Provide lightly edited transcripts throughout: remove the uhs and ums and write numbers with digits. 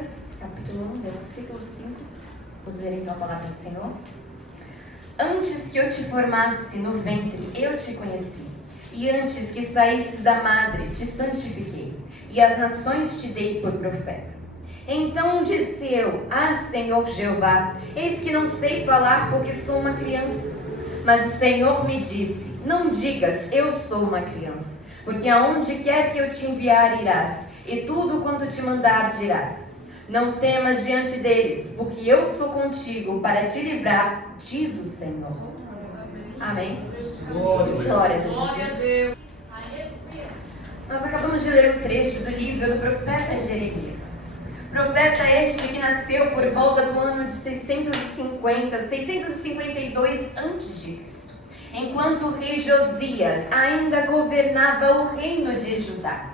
Jeremias, capítulo 1, versículo 5. Vamos ler então a palavra do Senhor. Antes que eu te formasse no ventre, eu te conheci. E antes que saísses da madre, te santifiquei. E as nações te dei por profeta. Então disse eu: Ah, Senhor Jeová, eis que não sei falar porque sou uma criança. Mas o Senhor me disse: Não digas, eu sou uma criança, porque aonde quer que eu te enviar irás, e tudo quanto te mandar dirás. Não temas diante deles, porque eu sou contigo para te livrar, diz o Senhor. Amém? Glórias a Jesus. Nós acabamos de ler um trecho do livro do profeta Jeremias. Profeta este que nasceu por volta do ano de 652 a.C., enquanto o rei Josias ainda governava o reino de Judá.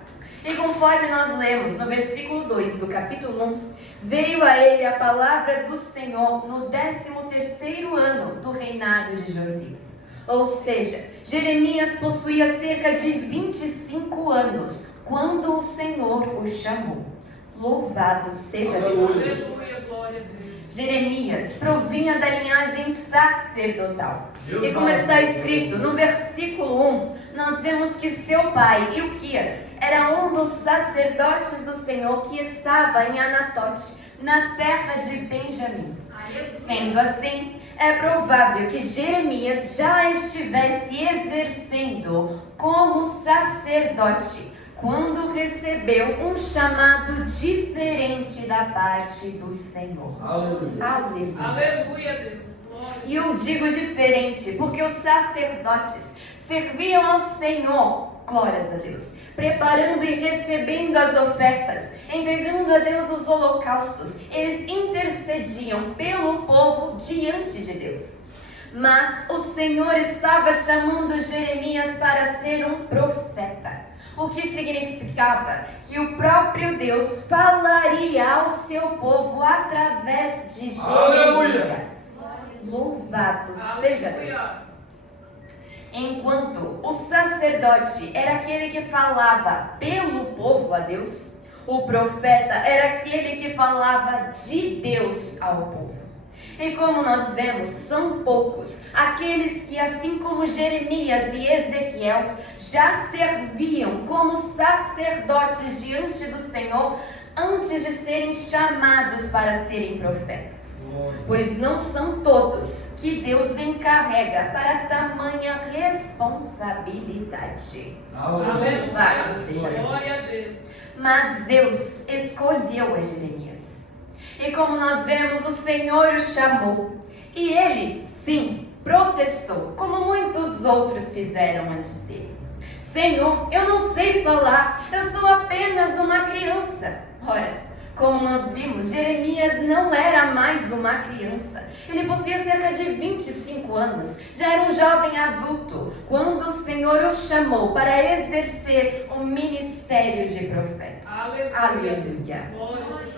E conforme nós lemos no versículo 2 do capítulo 1, veio a ele a palavra do Senhor no 13º ano do reinado de Josias. Ou seja, Jeremias possuía cerca de 25 anos quando o Senhor o chamou. Louvado seja Deus. Aleluia, glória a Deus. Jeremias provinha da linhagem sacerdotal. E como está escrito no versículo 1, nós vemos que seu pai, Ilquias, era um dos sacerdotes do Senhor que estava em Anatote, na terra de Benjamim. Sendo assim, é provável que Jeremias já estivesse exercendo como sacerdote quando recebeu um chamado diferente da parte do Senhor. Aleluia. Aleluia. Aleluia, Deus. Glória. E eu digo diferente, porque os sacerdotes serviam ao Senhor, glórias a Deus, preparando e recebendo as ofertas, entregando a Deus os holocaustos. Eles intercediam pelo povo diante de Deus. Mas o Senhor estava chamando Jeremias para ser um profeta, o que significava que o próprio Deus falaria ao seu povo através de Jeremias. Louvado seja Deus. Enquanto o sacerdote era aquele que falava pelo povo a Deus, o profeta era aquele que falava de Deus ao povo. E como nós vemos, são poucos aqueles que, assim como Jeremias e Ezequiel, já serviam como sacerdotes diante do Senhor antes de serem chamados para serem profetas. Pois não são todos que Deus encarrega para tamanha responsabilidade. Louvado seja Glória a Deus. Deus. Mas Deus escolheu a Jeremias. E como nós vemos, o Senhor o chamou. E ele, sim, protestou, como muitos outros fizeram antes dele. Senhor, eu não sei falar, eu sou apenas uma criança. Ora, como nós vimos, Jeremias não era mais uma criança. Ele possuía cerca de 25 anos, já era um jovem adulto, quando o Senhor o chamou para exercer o ministério de profeta. Aleluia. Aleluia. Glória a Deus.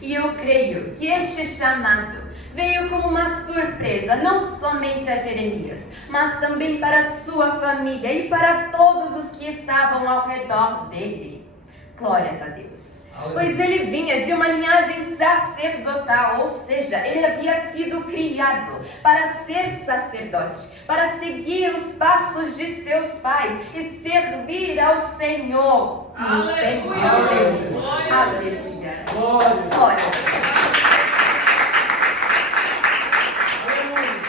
E eu creio que este chamado veio como uma surpresa, não somente a Jeremias, mas também para a sua família e para todos os que estavam ao redor dele. Glórias a Deus. Pois ele vinha de uma linhagem sacerdotal, ou seja, ele havia sido criado para ser sacerdote, para seguir os passos de seus pais e servir ao Senhor no templo de Deus. Glória. Aleluia. Glória. Glória. Aleluia.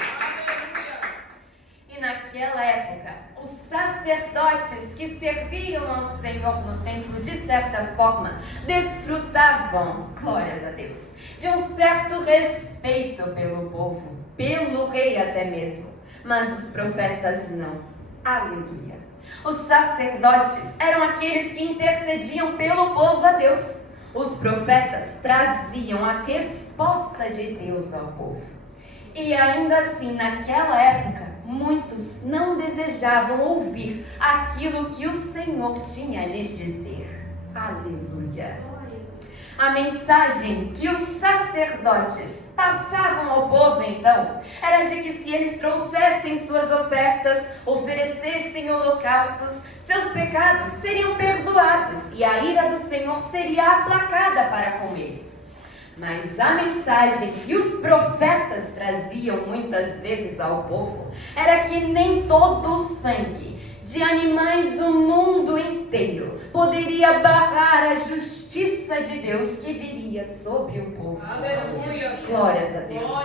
E naquela época, os sacerdotes que serviam ao Senhor no templo, de certa forma, desfrutavam, glórias a Deus, de um certo respeito pelo povo, pelo rei até mesmo. Mas os profetas não. Aleluia. Os sacerdotes eram aqueles que intercediam pelo povo a Deus. Os profetas traziam a resposta de Deus ao povo. E ainda assim, naquela época, muitos não desejavam ouvir aquilo que o Senhor tinha a lhes dizer. Aleluia. A mensagem que os sacerdotes passavam ao povo, então, era de que se eles trouxessem suas ofertas, oferecessem holocaustos, seus pecados seriam perdoados e a ira do Senhor seria aplacada para com eles. Mas a mensagem que os profetas traziam muitas vezes ao povo era que nem todo o sangue de animais do mundo inteiro poderia barrar a justiça de Deus que viria sobre o povo. Aleluia. Glórias a Deus.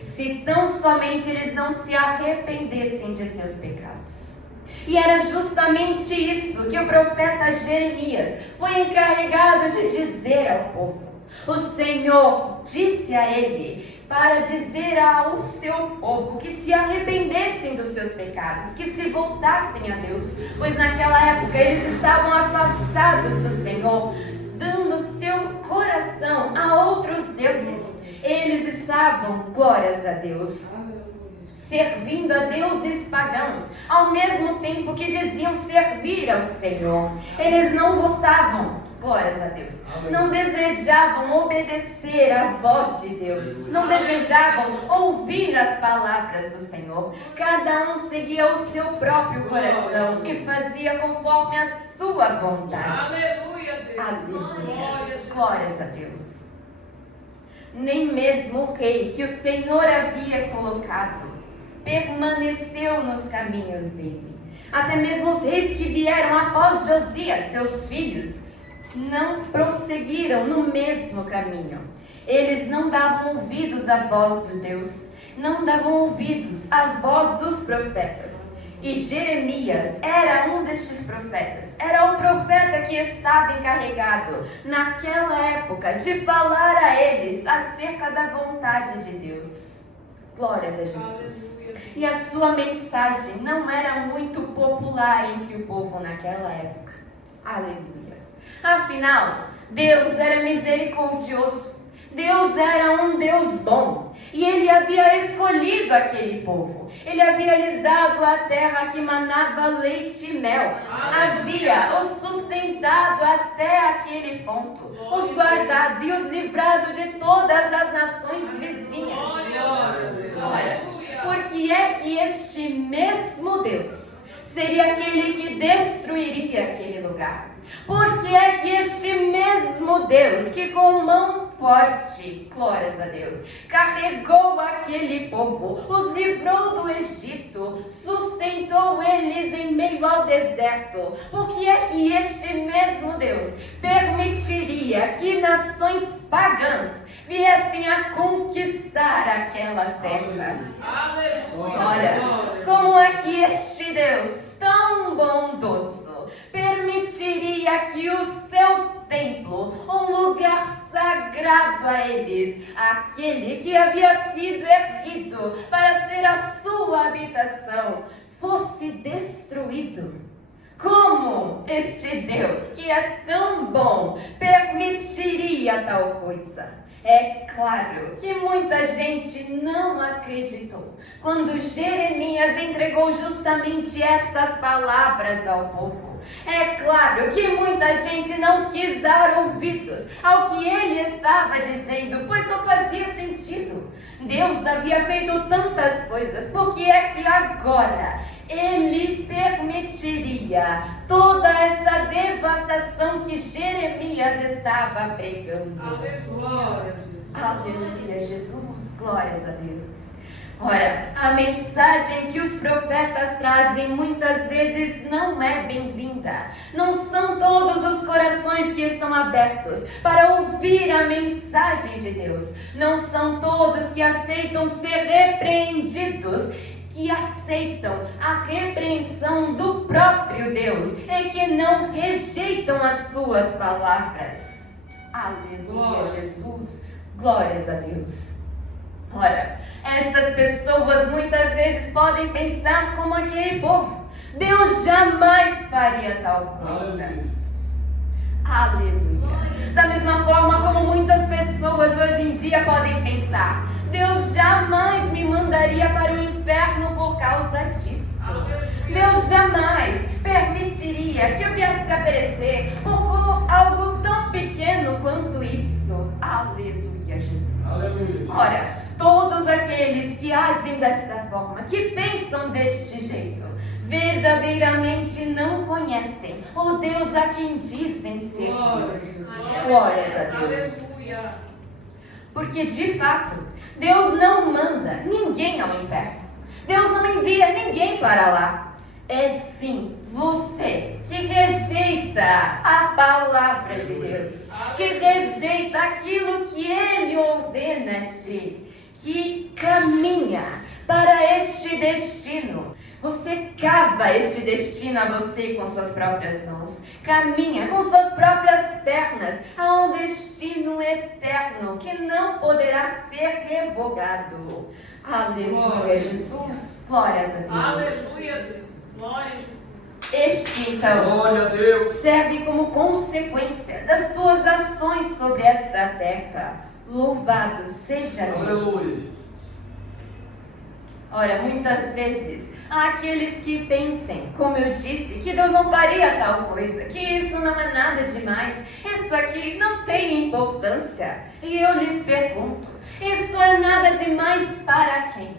Se tão somente eles não se arrependessem de seus pecados. E era justamente isso que o profeta Jeremias foi encarregado de dizer ao povo. O Senhor disse a ele para dizer ao seu povo que se arrependessem dos seus pecados, que se voltassem a Deus, pois naquela época eles estavam afastados do Senhor, dando seu coração a outros deuses. Eles estavam, glórias a Deus, servindo a deuses pagãos, ao mesmo tempo que diziam servir ao Senhor. Eles não gostavam, glórias a Deus, não desejavam obedecer à voz de Deus, não desejavam ouvir as palavras do Senhor. Cada um seguia o seu próprio coração e fazia conforme a sua vontade. Aleluia, Deus. Aleluia. Glórias a Deus. Nem mesmo o rei que o Senhor havia colocado permaneceu nos caminhos dele. Até mesmo os reis que vieram após Josias, seus filhos, não prosseguiram no mesmo caminho. Eles não davam ouvidos à voz de Deus, não davam ouvidos à voz dos profetas. E Jeremias era um destes profetas, era o profeta que estava encarregado naquela época de falar a eles acerca da vontade de Deus. Glórias a Jesus. E a sua mensagem não era muito popular entre o povo naquela época. Aleluia. Afinal, Deus era misericordioso. Deus era um Deus bom. E Ele havia escolhido aquele povo. Ele havia lhes dado a terra que manava leite e mel. Havia os sustentado até aquele ponto. Os guardado e os livrado de todas as nações vizinhas. Olha, por que é que este mesmo Deus seria aquele que destruiria aquele lugar? Por que é que este mesmo Deus, que com mão forte, glórias a Deus, carregou aquele povo, os livrou do Egito, sustentou eles em meio ao deserto? Por que é que este mesmo Deus permitiria que nações pagãs viessem a conquistar aquela terra? Ora, como é que este Deus tão bondoso permitiria que o seu templo, um lugar sagrado a eles, aquele que havia sido erguido para ser a sua habitação, fosse destruído? Como este Deus, que é tão bom, permitiria tal coisa? É claro que muita gente não acreditou quando Jeremias entregou justamente estas palavras ao povo. É claro que muita gente não quis dar ouvidos ao que ele estava dizendo, pois não fazia sentido. Deus havia feito tantas coisas, por que é que agora Ele permitiria toda essa devastação que Jeremias estava pregando? Aleluia. Aleluia, Jesus, glórias a Deus. Ora, a mensagem que os profetas trazem muitas vezes não é bem-vinda. Não são todos os corações que estão abertos para ouvir a mensagem de Deus. Não são todos que aceitam ser repreendidos, que aceitam a repreensão do próprio Deus e que não rejeitam as suas palavras. Aleluia, Jesus. Glórias a Deus. Ora, essas pessoas muitas vezes podem pensar como aquele povo. Deus jamais faria tal coisa. Aleluia. Da mesma forma como muitas pessoas hoje em dia podem pensar, Deus jamais me mandaria para o inferno por causa disso. Deus jamais permitiria que eu viesse a perecer por algo tão pequeno quanto isso. Aleluia, Jesus. Aleluia. Ora, todos aqueles que agem desta forma, que pensam deste jeito, verdadeiramente não conhecem o Deus a quem dizem servir. Glórias a Deus. Aleluia. Porque, de fato, Deus não manda ninguém ao inferno. Deus não envia ninguém para lá. É sim você que rejeita a palavra de Deus, que rejeita aquilo que Ele ordena a ti, que caminha para este destino. Você cava este destino a você com suas próprias mãos, caminha com suas próprias pernas a um destino eterno que não poderá ser revogado. Aleluia, Jesus. Glórias a Deus. Aleluia, Deus. Glória a Jesus. Este, então, Glória a Deus. serve como consequência das tuas ações sobre esta terra. Louvado seja Deus. Aleluia. Ora, muitas vezes há aqueles que pensem, como eu disse, que Deus não faria tal coisa, que isso não é nada demais, isso aqui não tem importância. E eu lhes pergunto, isso é nada demais para quem?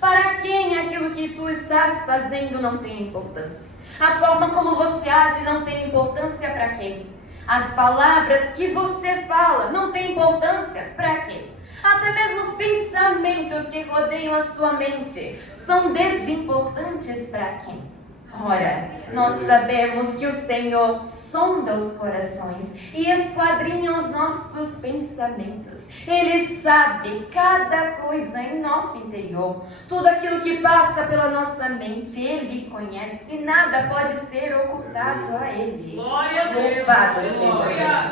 Para quem aquilo que tu estás fazendo não tem importância? A forma como você age não tem importância para quem? As palavras que você fala não tem importância para quem? Até mesmo os pensamentos que rodeiam a sua mente são desimportantes para quem? Ora, nós sabemos que o Senhor sonda os corações e esquadrinha os nossos pensamentos. Ele sabe cada coisa em nosso interior. Tudo aquilo que passa pela nossa mente, Ele conhece e nada pode ser ocultado a Ele. Glória a Deus. Louvado seja Glória. Deus.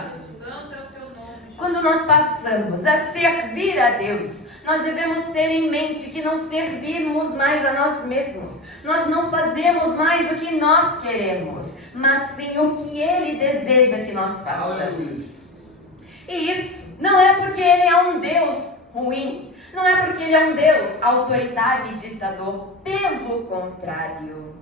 Santo é o teu nome. Quando nós passamos a servir a Deus, nós devemos ter em mente que não servimos mais a nós mesmos. Nós não fazemos mais o que nós queremos, mas sim o que Ele deseja que nós façamos. E isso não é porque Ele é um Deus ruim, não é porque Ele é um Deus autoritário e ditador, pelo contrário.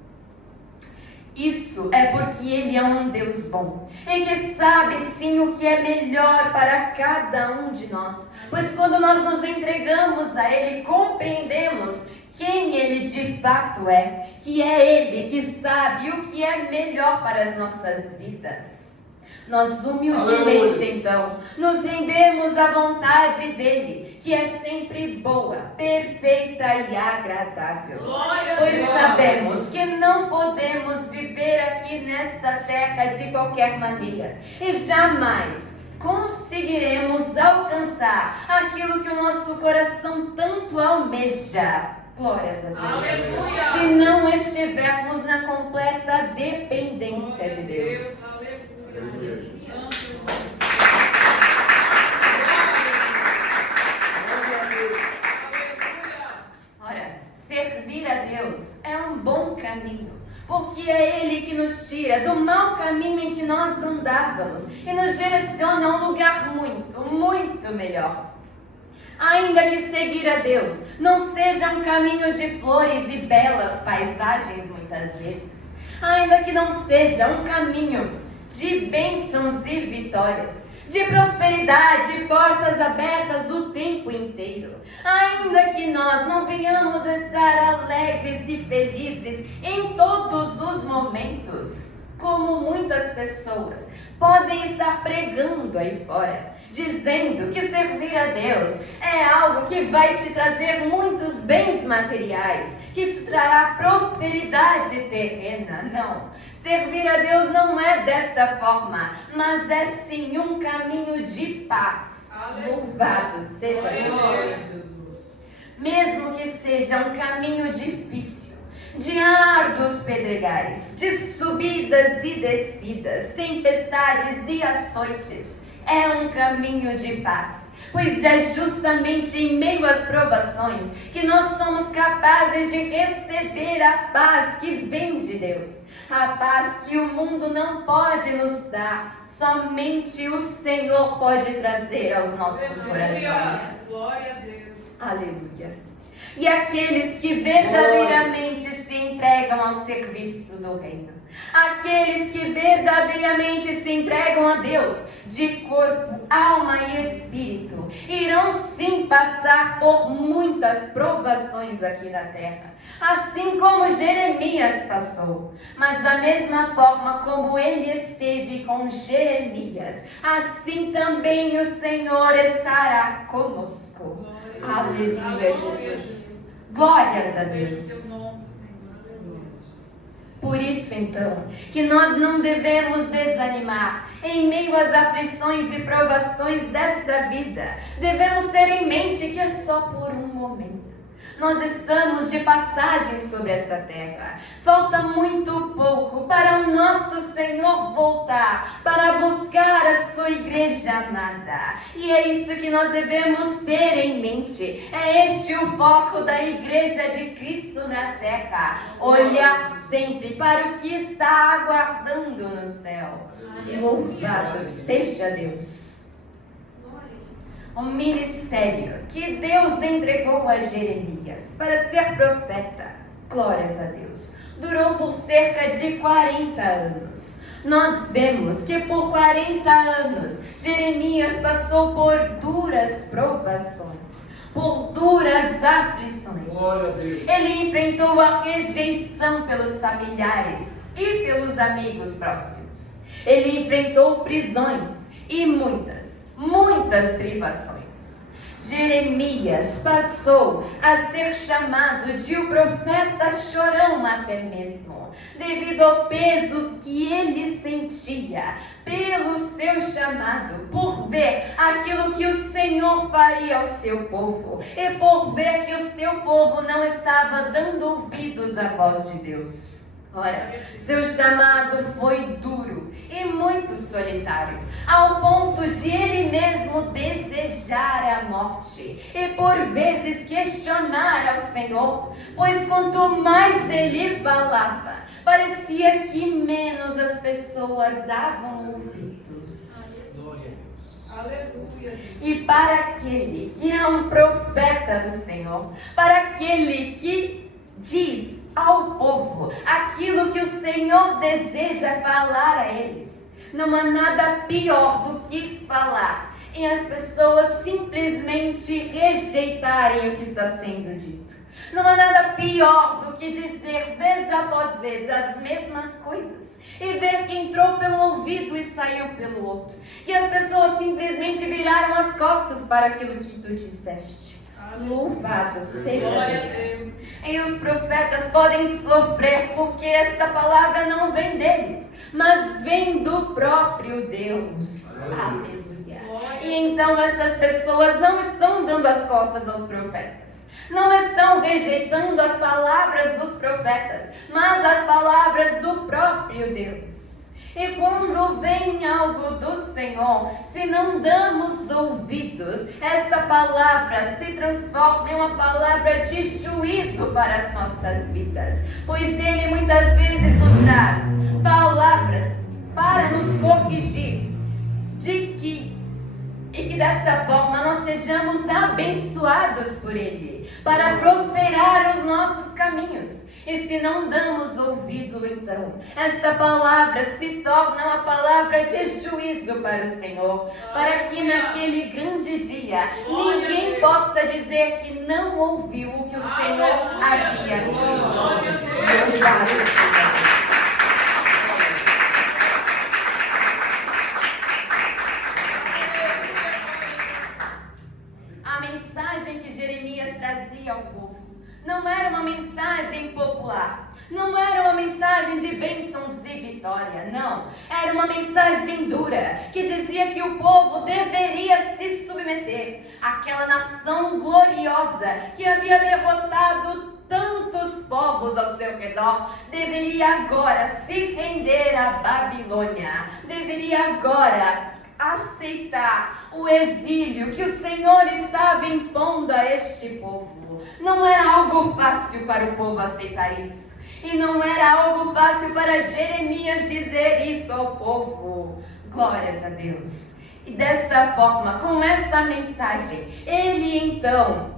Isso é porque Ele é um Deus bom e que sabe sim o que é melhor para cada um de nós. Pois quando nós nos entregamos a Ele, compreendemos quem Ele de fato é, que é Ele que sabe o que é melhor para as nossas vidas. Nós humildemente, então, nos rendemos à vontade dEle, que é sempre boa, perfeita e agradável. Glória a Pois Deus. sabemos que não podemos viver aqui nesta terra de qualquer maneira e jamais conseguiremos alcançar aquilo que o nosso coração tanto almeja. Glórias a Deus. Aleluia. Se não estivermos na completa dependência de Deus. Aleluia. Aleluia. Santo e Aleluia. Ora, servir a Deus é um bom caminho, porque é Ele que nos tira do mau caminho em que nós andávamos e nos direciona a um lugar muito, muito melhor. Ainda que seguir a Deus não seja um caminho de flores e belas paisagens muitas vezes, ainda que não seja um caminho de bênçãos e vitórias, de prosperidade e portas abertas o tempo inteiro, ainda que nós não venhamos estar alegres e felizes em todos os momentos, como muitas pessoas podem estar pregando aí fora, dizendo que servir a Deus é algo que vai te trazer muitos bens materiais, que te trará prosperidade terrena. Não, servir a Deus não é desta forma, mas é sim um caminho de paz. Aleluia. Louvado seja Deus. Glória. Mesmo que seja um caminho difícil, de árduos pedregais, de subidas e descidas, tempestades e açoites, é um caminho de paz. Pois é justamente em meio às provações que nós somos capazes de receber a paz que vem de Deus. A paz que o mundo não pode nos dar, somente o Senhor pode trazer aos nossos corações. Glória a Deus. Aleluia. E aqueles que verdadeiramente se entregam ao serviço do reino, aqueles que verdadeiramente se entregam a Deus de corpo, alma e espírito, irão sim passar por muitas provações aqui na terra, assim como Jeremias passou. Mas da mesma forma como ele esteve com Jeremias, assim também o Senhor estará conosco. Aleluia, Jesus. Glórias a Deus. Por isso, então, que nós não devemos desanimar em meio às aflições e provações desta vida. Devemos ter em mente que é só por um momento. Nós estamos de passagem sobre esta terra. Falta muito pouco para o nosso Senhor voltar, para buscar a sua igreja amada. E é isso que nós devemos ter em mente. É este o foco da igreja de Cristo na terra. Olhar sempre para o que está aguardando no céu. Louvado seja Deus. O ministério que Deus entregou a Jeremias para ser profeta, glórias a Deus, durou por cerca de 40 anos. Nós vemos que por 40 anos Jeremias passou por duras provações, por duras aflições. Ele enfrentou a rejeição pelos familiares e pelos amigos próximos. Ele enfrentou prisões e muitas privações. Jeremias passou a ser chamado de o profeta chorão até mesmo, devido ao peso que ele sentia pelo seu chamado, por ver aquilo que o Senhor faria ao seu povo e por ver que o seu povo não estava dando ouvidos à voz de Deus. Ora, seu chamado foi duro e muito solitário, ao ponto de ele mesmo desejar a morte e por vezes questionar ao Senhor, pois quanto mais ele falava, parecia que menos as pessoas davam ouvidos. Aleluia. E para aquele que é um profeta do Senhor, para aquele que diz ao povo aquilo que o Senhor deseja falar a eles, não há nada pior do que falar e as pessoas simplesmente rejeitarem o que está sendo dito. Não há nada pior do que dizer vez após vez as mesmas coisas e ver que entrou pelo ouvido e saiu pelo outro, e as pessoas simplesmente viraram as costas para aquilo que tu disseste. Louvado seja Deus. E os profetas podem sofrer porque esta palavra não vem deles, mas vem do próprio Deus. Aleluia. E então essas pessoas não estão dando as costas aos profetas, não estão rejeitando as palavras dos profetas, mas as palavras do próprio Deus. E quando vem algo do Senhor, se não damos ouvidos, esta palavra se transforma em uma palavra de juízo para as nossas vidas. Pois Ele muitas vezes nos traz palavras para nos corrigir, e que desta forma nós sejamos abençoados por Ele, para prosperar os nossos caminhos. E se não damos ouvido, então, esta palavra se torna uma palavra de juízo para o Senhor, para que naquele grande dia ninguém possa dizer que não ouviu o que o Senhor havia dito. Louvado seja Deus. A mensagem que Jeremias trazia ao povo não era uma mensagem popular, não era uma mensagem de bênçãos e vitória, não. Era uma mensagem dura, que dizia que o povo deveria se submeter àquela nação gloriosa que havia derrotado tantos povos ao seu redor, deveria agora se render à Babilônia, deveria agora aceitar o exílio que o Senhor estava impondo a este povo. Não era algo fácil para o povo aceitar isso. E não era algo fácil para Jeremias dizer isso ao povo. Glórias a Deus. E desta forma, com esta mensagem, ele então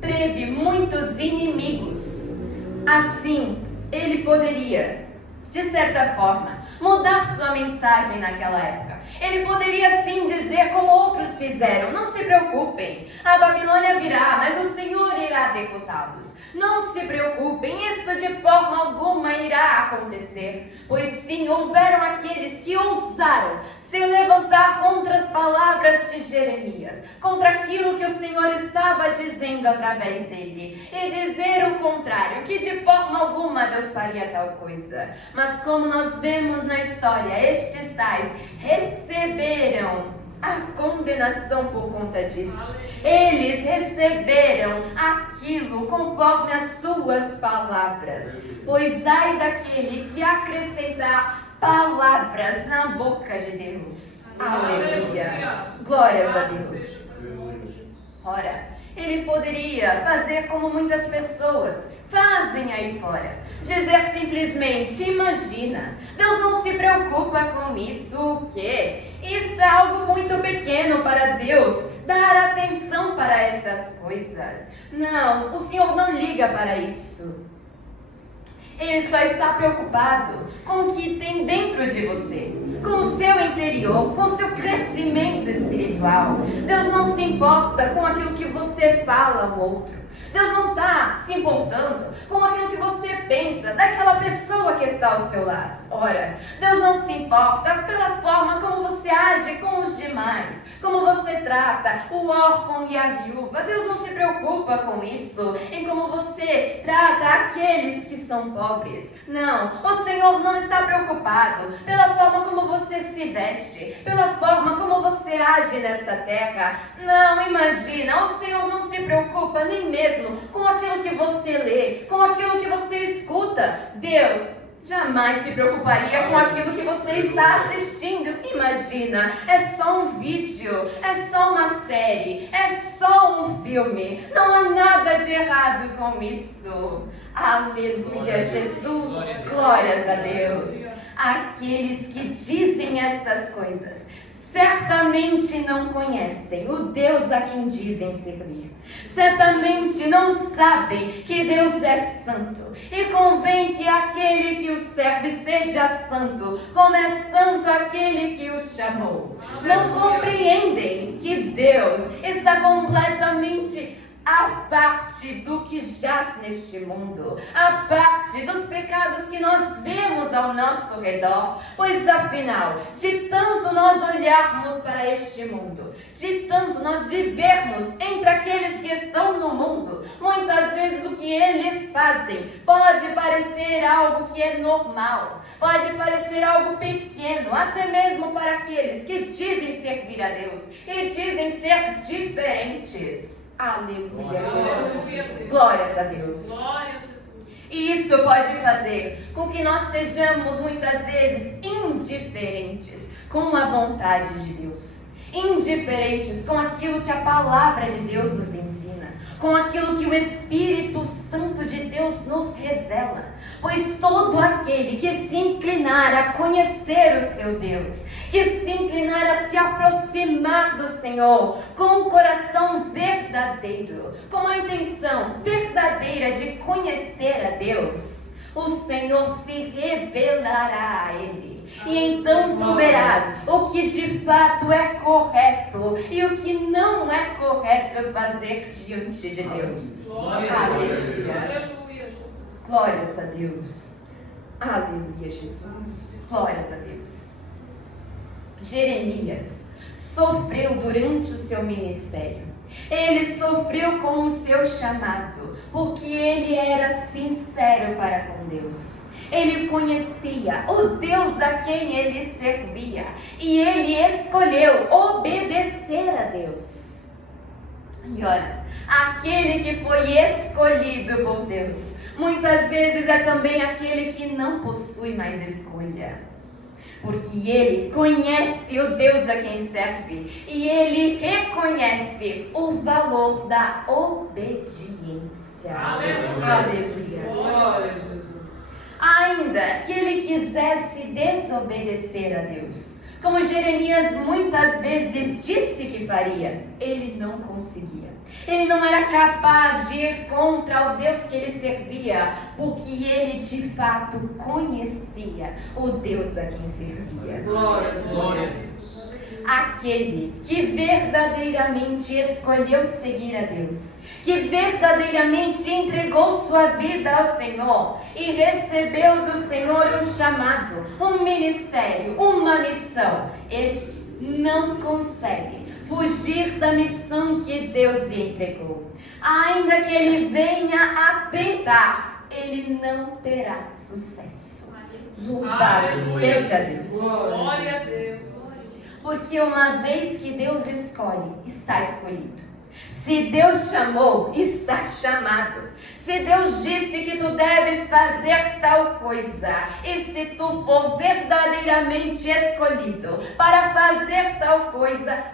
teve muitos inimigos. Assim, ele poderia, de certa forma, mudar sua mensagem naquela época. Ele poderia sim dizer como outros fizeram: não se preocupem, a Babilônia virá, mas o Senhor irá derrotá-los. Não se preocupem, isso de forma alguma irá acontecer. Pois sim, houveram aqueles que ousaram se levantar contra as palavras de Jeremias, contra aquilo que o Senhor estava dizendo através dele, e dizer o contrário, que de forma alguma Deus faria tal coisa. Mas como nós vemos na história, estes tais receberam a condenação por conta disso. Eles receberam aquilo conforme as suas palavras. Pois ai daquele que acrescentar palavras na boca de Deus. Aleluia. Glórias a Deus. Ora, ele poderia fazer como muitas pessoas fazem aí fora. Dizer simplesmente: imagina, Deus não se preocupa com isso, o quê? Isso é algo muito pequeno para Deus dar atenção para estas coisas. Não, o Senhor não liga para isso. Ele só está preocupado com o que tem dentro de você, com o seu interior, com o seu crescimento espiritual. Deus não se importa com aquilo que você fala ao outro. Deus não está se importando com aquilo que você pensa daquela pessoa que está ao seu lado. Ora, Deus não se importa pela forma como você age com os demais, como você trata o órfão e a viúva. Deus não se preocupa com isso, em como você trata aqueles que são pobres. Não, o Senhor não está preocupado pela forma como você se veste, pela forma como você age nesta terra. Não, imagina, o Senhor não se preocupa nem mesmo com aquilo que você lê, com aquilo que você escuta. Deus jamais se preocuparia com aquilo que você está assistindo. Imagina, é só um vídeo, é só uma série, é só um filme. Não há nada de errado com isso. Aleluia, Jesus, glórias a Deus. Aqueles que dizem estas coisas certamente não conhecem o Deus a quem dizem servir. Certamente não sabem que Deus é santo, e convém que aquele que o serve seja santo, como é santo aquele que o chamou. Não compreendem que Deus está completamente a parte do que jaz neste mundo, a parte dos pecados que nós vemos ao nosso redor. Pois afinal, de tanto nós olharmos para este mundo, de tanto nós vivermos entre aqueles que estão no mundo, muitas vezes o que eles fazem pode parecer algo que é normal, pode parecer algo pequeno, até mesmo para aqueles que dizem servir a Deus e dizem ser diferentes. Aleluia, Jesus. Glórias a Deus. E isso pode fazer com que nós sejamos muitas vezes indiferentes com a vontade de Deus, indiferentes com aquilo que a palavra de Deus nos ensina, com aquilo que o Espírito Santo de Deus nos revela. Pois todo aquele que se inclinar a conhecer o seu Deus, que se inclinar a se aproximar do Senhor com um coração verdadeiro, com a intenção verdadeira de conhecer a Deus, o Senhor se revelará a ele. E então tu verás o que de fato é correto e o que não é correto fazer diante de Deus. Aleluia. Glórias a Deus. Aleluia, Jesus. Glórias a Deus. Jeremias sofreu durante o seu ministério. Ele sofreu com o seu chamado, porque ele era sincero para com Deus. Ele conhecia o Deus a quem ele servia e ele escolheu obedecer a Deus. E olha, aquele que foi escolhido por Deus, muitas vezes é também aquele que não possui mais escolha. Porque ele conhece o Deus a quem serve e ele reconhece o valor da obediência. Aleluia. Glória a Jesus. Ainda que ele quisesse desobedecer a Deus, como Jeremias muitas vezes disse que faria, ele não conseguia. Ele não era capaz de ir contra o Deus que ele servia, porque ele de fato conhecia o Deus a quem servia. Glória a Deus. aquele que verdadeiramente escolheu seguir a Deus, que verdadeiramente entregou sua vida ao Senhor e recebeu do Senhor um chamado, um ministério, uma missão, este não consegue fugir da missão que Deus lhe entregou. Ainda que ele venha a tentar, ele não terá sucesso. Louvado seja Deus. Glória a Deus. Porque uma vez que Deus escolhe, está escolhido. Se Deus chamou, está chamado. Se Deus disse que tu deves fazer tal coisa, e se tu for verdadeiramente escolhido para fazer tal coisa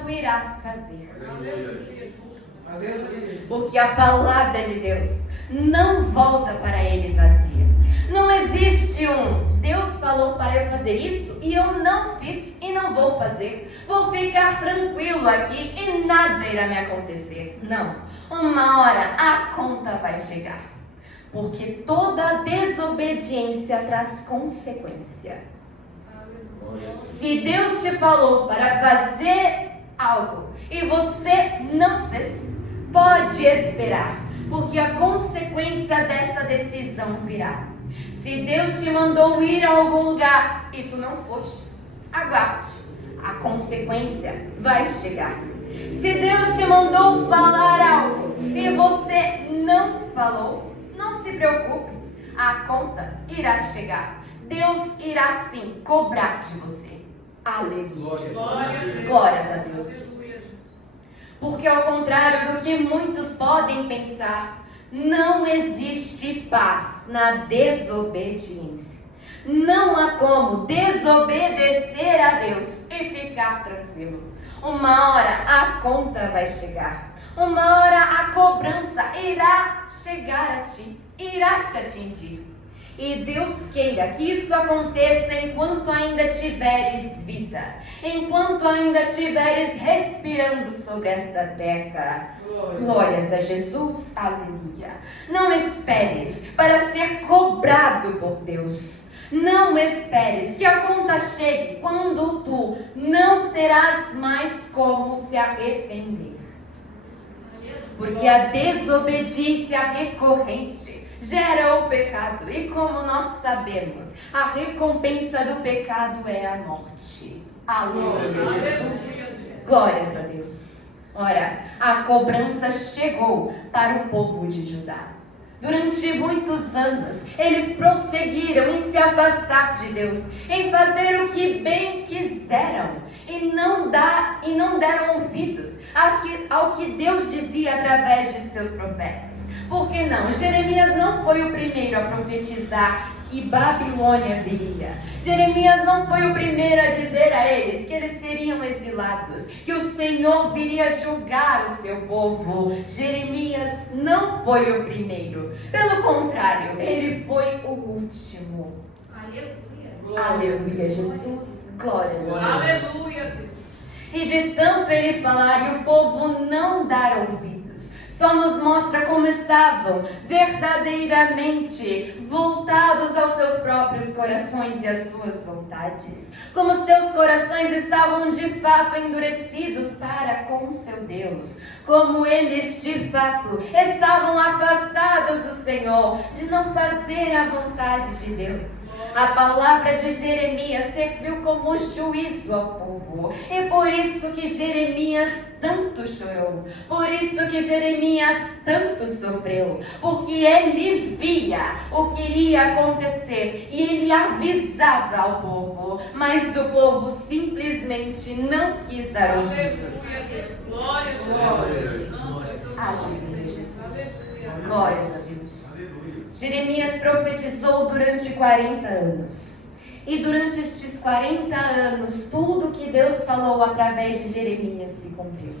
tu irás fazer. Porque a palavra de Deus não volta para ele vazia. Não existe Deus falou para eu fazer isso e eu não fiz e não vou fazer. Vou ficar tranquilo aqui e nada irá me acontecer. Não. Uma hora a conta vai chegar. Porque toda desobediência traz consequência. Se Deus te falou para fazer algo e você não fez, pode esperar, porque a consequência dessa decisão virá. Se Deus te mandou ir a algum lugar e tu não foste, aguarde, a consequência vai chegar. Se Deus te mandou falar algo e você não falou, não se preocupe, a conta irá chegar. Deus irá sim cobrar de você. Aleluia. Glórias a Deus. Porque ao contrário do que muitos podem pensar, não existe paz na desobediência. Não há como desobedecer a Deus e ficar tranquilo. Uma hora a conta vai chegar. Uma hora a cobrança irá chegar a ti, irá te atingir. E Deus queira que isso aconteça enquanto ainda tiveres vida, enquanto ainda tiveres respirando sobre esta terra. Glórias a Jesus, aleluia. Não esperes para ser cobrado por Deus. Não esperes que a conta chegue quando tu não terás mais como se arrepender. Porque a desobediência recorrente gera o pecado. E como nós sabemos, a recompensa do pecado é a morte. Aleluia, Jesus. Glórias a Deus. Ora, a cobrança chegou para o povo de Judá. Durante muitos anos, eles prosseguiram em se afastar de Deus, em fazer o que bem quiseram, e não deram ouvidos ao que Deus dizia através de seus profetas. Por que não? Jeremias não foi o primeiro a profetizar que Babilônia viria. Jeremias não foi o primeiro a dizer a eles que eles seriam exilados, que o Senhor viria julgar o seu povo. Jeremias não foi o primeiro. Pelo contrário, ele foi o último. Aleluia. Aleluia, Jesus. Glórias a Deus. Aleluia. E de tanto ele falar e o povo não dar ouvidos, só nos mostra como estavam verdadeiramente voltados aos seus próprios corações e às suas vontades. Como seus corações estavam de fato endurecidos para com seu Deus. Como eles de fato estavam afastados do Senhor, de não fazer a vontade de Deus. A palavra de Jeremias serviu como juízo ao povo. E por isso que Jeremias tanto chorou. Por isso que Jeremias tanto sofreu. Porque ele via o que iria acontecer. E ele avisava ao povo. Mas o povo simplesmente não quis dar ouvidos. Glória a Deus. Aleluia, Jesus. Glórias a Deus. Jeremias profetizou durante 40 anos. E durante estes 40 anos, tudo que Deus falou através de Jeremias se cumpriu.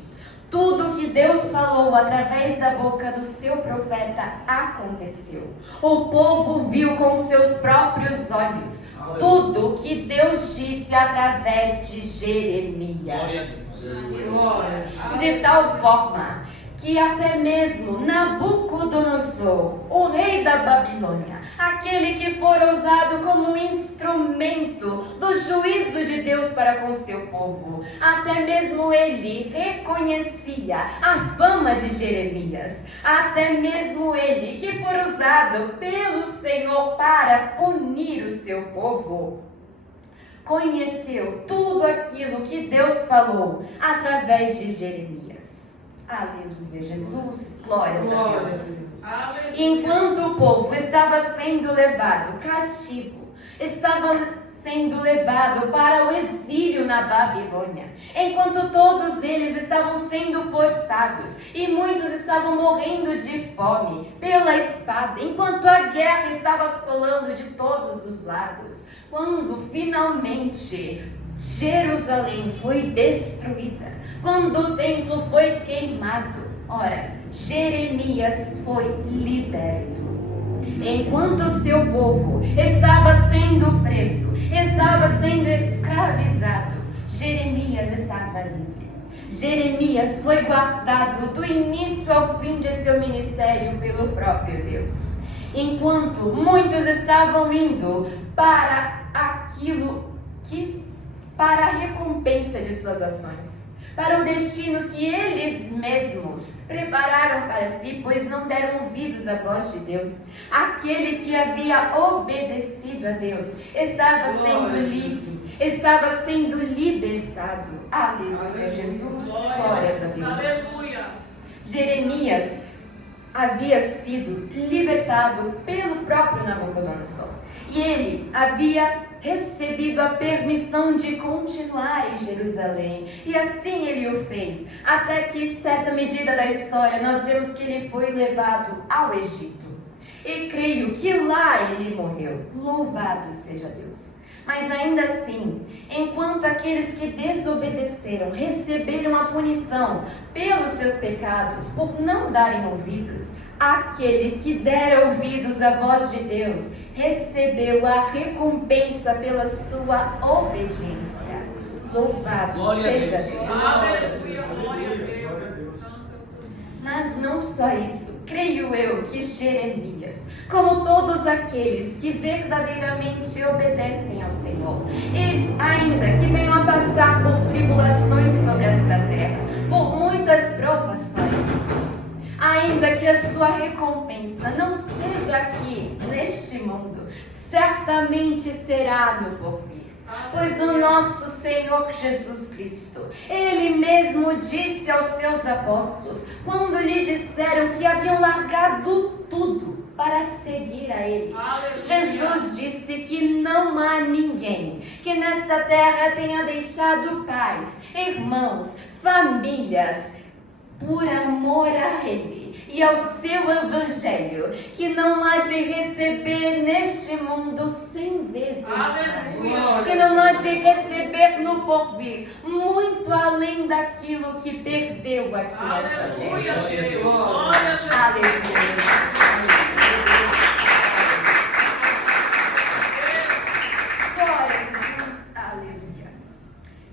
Tudo que Deus falou através da boca do seu profeta aconteceu. O povo viu com seus próprios olhos tudo que Deus disse através de Jeremias. De tal forma que que até mesmo Nabucodonosor, o rei da Babilônia, aquele que fora usado como instrumento do juízo de Deus para com seu povo, até mesmo ele reconhecia a fama de Jeremias, até mesmo ele que foi usado pelo Senhor para punir o seu povo, conheceu tudo aquilo que Deus falou através de Jeremias. Aleluia, Jesus, glórias a Deus. Enquanto o povo estava sendo levado cativo, estava sendo levado para o exílio na Babilônia, enquanto todos eles estavam sendo forçados e muitos estavam morrendo de fome pela espada, enquanto a guerra estava assolando de todos os lados, quando finalmente Jerusalém foi destruída, quando o templo foi queimado, ora, Jeremias foi liberto. Enquanto o seu povo estava sendo preso, estava sendo escravizado, Jeremias estava livre. Jeremias foi guardado do início ao fim de seu ministério pelo próprio Deus. Enquanto muitos estavam indo para para a recompensa de suas ações, para o destino que eles mesmos prepararam para si, pois não deram ouvidos à voz de Deus. Aquele que havia obedecido a Deus estava sendo livre, estava sendo libertado. Aleluia, Jesus, glórias a Deus. Aleluia. Jeremias havia sido libertado pelo próprio Nabucodonosor. E ele havia recebido a permissão de continuar em Jerusalém. E assim ele o fez. Até que, em certa medida da história, nós vemos que ele foi levado ao Egito. E creio que lá ele morreu. Louvado seja Deus. Mas ainda assim, enquanto aqueles que desobedeceram receberam a punição pelos seus pecados, por não darem ouvidos, aquele que der ouvidos à voz de Deus recebeu a recompensa pela sua obediência. Louvado seja Deus. Aleluia, glória a Deus. Mas não só isso, creio eu que Jeremias, como todos aqueles que verdadeiramente obedecem ao Senhor, e ainda que venham a passar por tribulações sobre esta terra, por muitas provações, ainda que a sua recompensa não seja aqui, neste mundo, certamente será no porvir. Pois o nosso Senhor Jesus Cristo, Ele mesmo disse aos seus apóstolos, quando lhe disseram que haviam largado tudo para seguir a Ele. Jesus disse que não há ninguém que nesta terra tenha deixado pais, irmãos, famílias, por amor a Ele e ao seu Evangelho, que não há de receber neste mundo 100 vezes mais, que não há de receber no porvir, muito além daquilo que perdeu aqui nessa terra. Aleluia, Deus. Glória a Jesus. Glória a Jesus. Aleluia.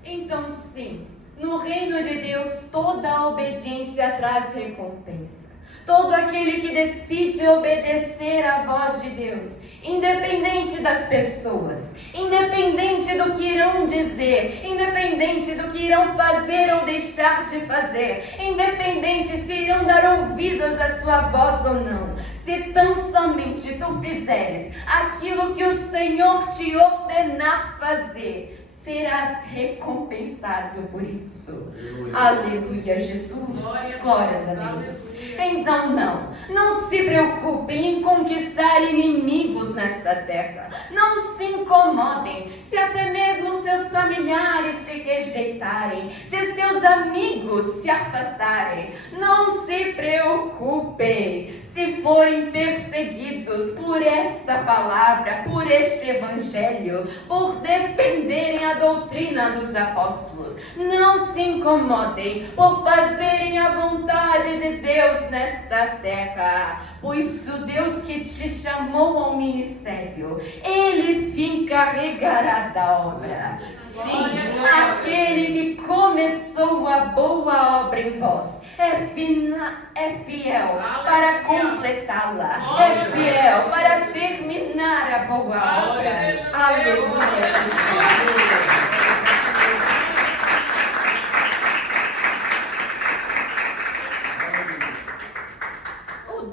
Então, sim, no reino de Deus, toda a obediência traz recompensa. Todo aquele que decide obedecer à voz de Deus, independente das pessoas, independente do que irão dizer, independente do que irão fazer ou deixar de fazer, independente se irão dar ouvidos à sua voz ou não, se tão somente tu fizeres aquilo que o Senhor te ordenar fazer, serás recompensado por isso. Aleluia, Jesus. Glórias a Deus. Então não se preocupem em conquistar inimigos nesta terra. Não se incomodem se até mesmo seus familiares te rejeitarem, se seus amigos se afastarem. Não se preocupem se forem perseguidos por esta palavra, por este evangelho, por defenderem a doutrina dos apóstolos. Não se incomodem por fazerem a vontade de Deus nesta terra, pois o Deus que te chamou ao ministério, Ele se encarregará da obra. Sim, aquele que começou a boa obra em vós é é fiel para completá-la, é fiel para terminar a boa obra. Aleluia, Jesus.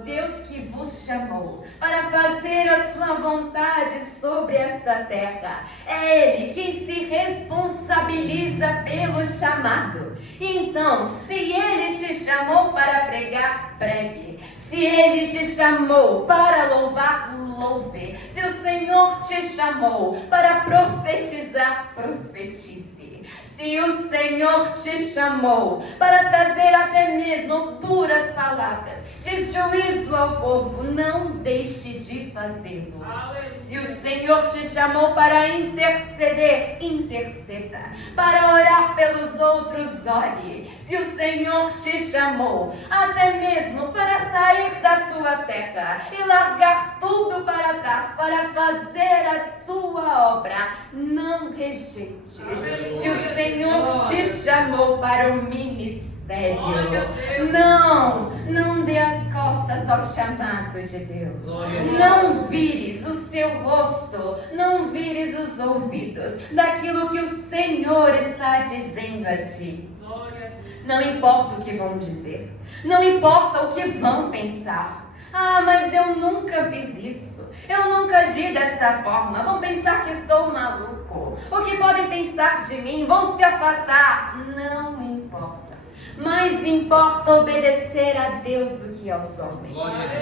Deus que vos chamou para fazer a sua vontade sobre esta terra. É Ele quem se responsabiliza pelo chamado. Então, se Ele te chamou para pregar, pregue. Se Ele te chamou para louvar, louve. Se o Senhor te chamou para profetizar, profetize. Se o Senhor te chamou para trazer até mesmo duras palavras de juízo ao povo, não deixe de fazê-lo. Se o Senhor te chamou para interceder, interceda. Para orar pelos outros, ore. Se o Senhor te chamou até mesmo para sair da tua terra e largar tudo para trás para fazer a sua obra, não rejeites. Se o Senhor te chamou para o ministério, não dê as costas ao chamado de Deus. Não vires o seu rosto, não vires os ouvidos daquilo que o Senhor está dizendo a ti. Não importa o que vão dizer, não importa o que vão pensar. Ah, mas eu nunca fiz isso, eu nunca agi dessa forma. Vão pensar que estou maluco. O que podem pensar de mim? Vão se afastar. Não importa. Mais importa obedecer a Deus do que aos homens.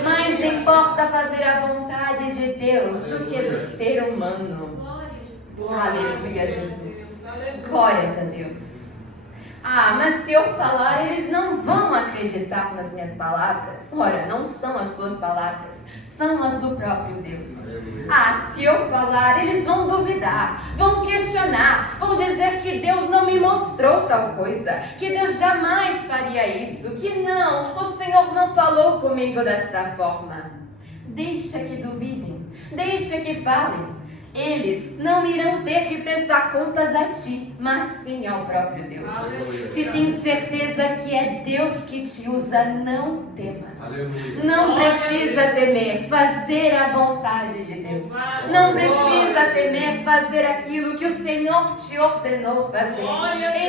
Mais importa fazer a vontade de Deus do que do ser humano. Aleluia, Jesus. Glórias a Deus. Ah, mas se eu falar, eles não vão acreditar nas minhas palavras. Ora, não são as suas palavras, são as do próprio Deus. Ah, se eu falar, eles vão duvidar, vão questionar, vão dizer que Deus não me mostrou tal coisa, que Deus jamais faria isso, que não, o Senhor não falou comigo dessa forma. Deixa que duvidem, deixa que falem. Eles não irão ter que prestar contas a ti, mas sim ao próprio Deus. Se tem certeza que é Deus que te usa, não temas. Não precisa temer fazer a vontade de Deus. Não precisa temer fazer aquilo que o Senhor te ordenou fazer.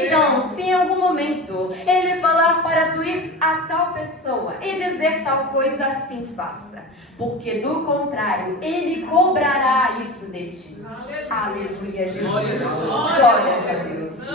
Então, se em algum momento Ele falar para tu ir a tal pessoa e dizer tal coisa, assim faça. Porque do contrário, Ele cobrará isso de ti. Aleluia, Jesus. Glórias a Deus.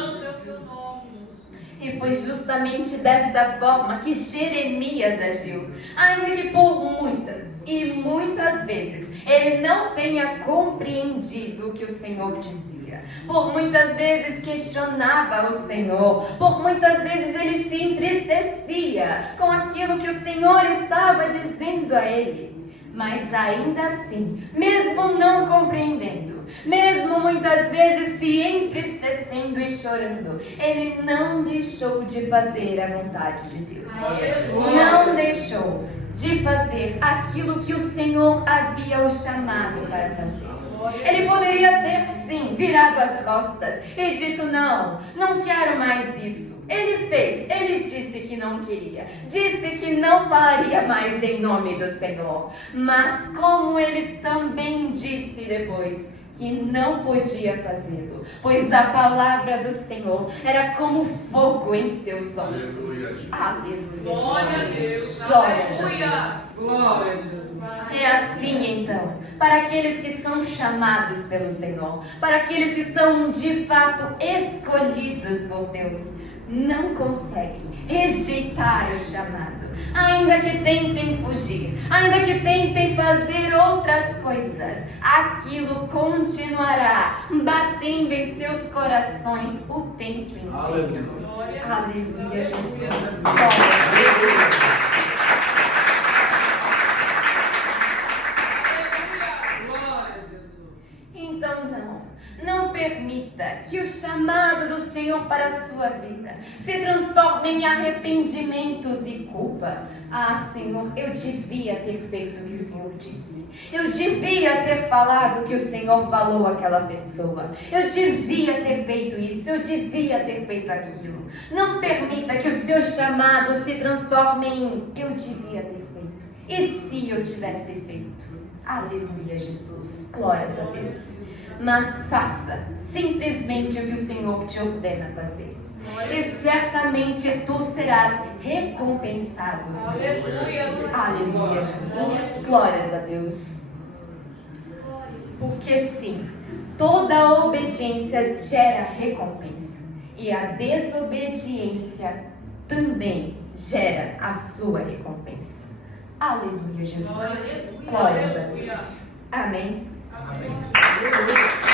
E foi justamente desta forma que Jeremias agiu. Ainda que por muitas e muitas vezes ele não tenha compreendido o que o Senhor dizia. Por muitas vezes questionava o Senhor. Por muitas vezes ele se entristecia com aquilo que o Senhor estava dizendo a ele. Mas ainda assim, mesmo não compreendendo, mesmo muitas vezes se entristecendo e chorando, ele não deixou de fazer a vontade de Deus. Não deixou de fazer aquilo que o Senhor havia o chamado para fazer. Ele poderia ter sim virado as costas e dito não quero mais isso. Ele fez, ele disse que não queria, disse que não falaria mais em nome do Senhor. Mas como ele também disse depois que não podia fazê-lo, pois a palavra do Senhor era como fogo em seus ossos. Aleluia. Glória a Deus. Glórias a Deus. Glória a Jesus. É assim então, para aqueles que são chamados pelo Senhor, para aqueles que são de fato escolhidos por Deus, não conseguem rejeitar o chamado, ainda que tentem fugir, ainda que tentem fazer outras coisas, aquilo continuará batendo em seus corações o tempo inteiro. Aleluia, Jesus. Glória a Deus. Então não permita que o chamado do Senhor para a sua vida se transforme transforma em arrependimentos e culpa. Ah, Senhor, eu devia ter feito o que o Senhor disse. Eu devia ter falado que o Senhor falou àquela pessoa. Eu devia ter feito isso. Eu devia ter feito aquilo. Não permita que o seu chamado se transforme em eu devia ter feito. E se eu tivesse feito? Aleluia, Jesus. Glórias a Deus. Mas faça simplesmente o que o Senhor te ordena fazer. E certamente tu serás recompensado. Aleluia, Jesus. Glórias a Deus. Porque sim, toda obediência gera recompensa. E a desobediência também gera a sua recompensa. Aleluia, Jesus. Glórias a Deus. Amém. Amém.